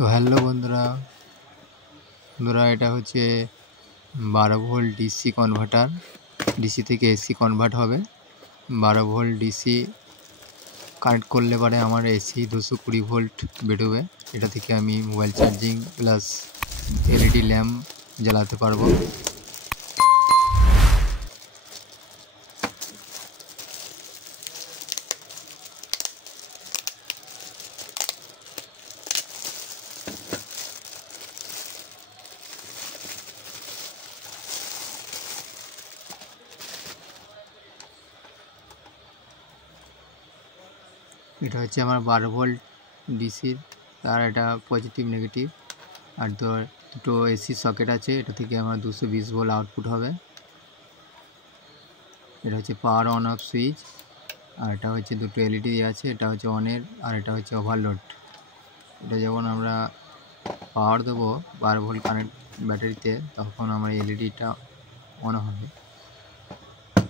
তো হ্যালো বন্ধুরা এটা হচ্ছে 12 ভোল্ট ডিসি কনভার্টার। ডিসি থেকে এসি কনভার্ট হবে। 12 ভোল্ট ডিসি কানেক্ট করলে পরে আমার এসি 220 ভোল্ট বেরোবে। এটা থেকে আমি mobile charging plus LED lamp জ্বালাতে পারবো। এটা হচ্ছে আমার 12 ভোল্ট ডিসির, আর এটা পজিটিভ নেগেটিভ, আর দুটো এসি সকেট আছে। এটা থেকে আমার 220 ভোল্ট আউটপুট হবে। এটা হচ্ছে পাওয়ার অন অফ সুইচ, আর এটা হচ্ছে দুটো এলইডি আছে। এটা হচ্ছে অনের, আর এটা হচ্ছে ওভারলোড। এটা যখন আমরা পাওয়ার দেবো 12 ভোল্ট কানেক্ট ব্যাটারিতে, তখন আমার এলইডিটা অন হবে।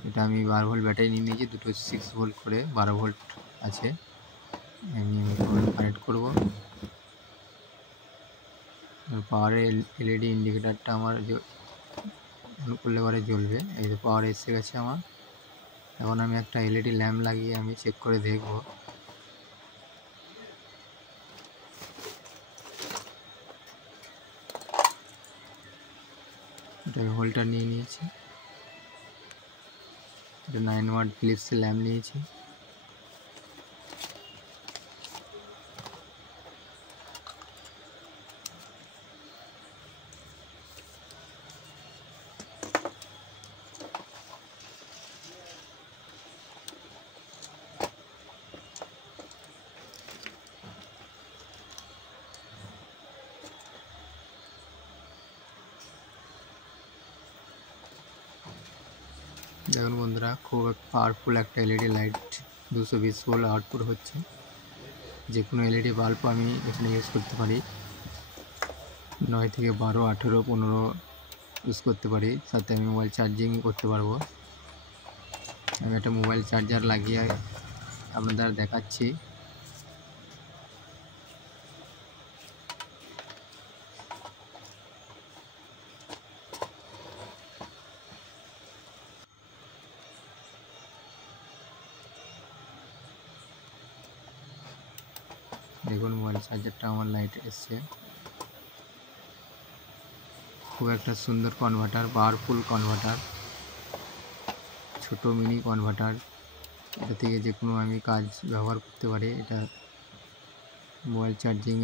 এটা আমি 12 ভোল্ট ব্যাটারি নিয়ে নিয়েছি, দুটো 6 ভোল্ট করে 12 ভোল্ট আছে। আমি কানেক্ট করব। পাওয়ারের এলইডি ইন্ডিকেটারটা আমার অন করলে পরে জ্বলবে। এই যে পাওয়ার এসে গেছে আমার। এখন আমি একটা এলইডি ল্যাম্প লাগিয়ে আমি চেক করে দেখব। এটা হোল্ডার নিয়ে নিয়েছি। এটা 9 ওয়াট ফিলিপসের ল্যাম্প নিয়েছি। দেখুন বন্ধুরা, খুব পাওয়ারফুল একটা এলইডি লাইট, 220 ভোল্ট আউটপুট হচ্ছে। যে কোনো এলইডি বাল্ব আমি এখানে ইউজ করতে পারি। 9 থেকে 12, 18, 15 ইউজ করতে পারি। সাথে আমি মোবাইল চার্জিং করতে পারবো। আমি একটা মোবাইল চার্জার লাগিয়ে আপনাদের দেখাচ্ছি। দেখুন মোবাইল চার্জারটা আমার লাইট এসছে। খুব একটা সুন্দর কনভার্টার, পাওয়ারফুল কনভার্টার, ছোট মিনি কনভার্টার। এটা থেকে যে কোনো আমি কাজ ব্যবহার করতে পারি। এটা মোবাইল চার্জিং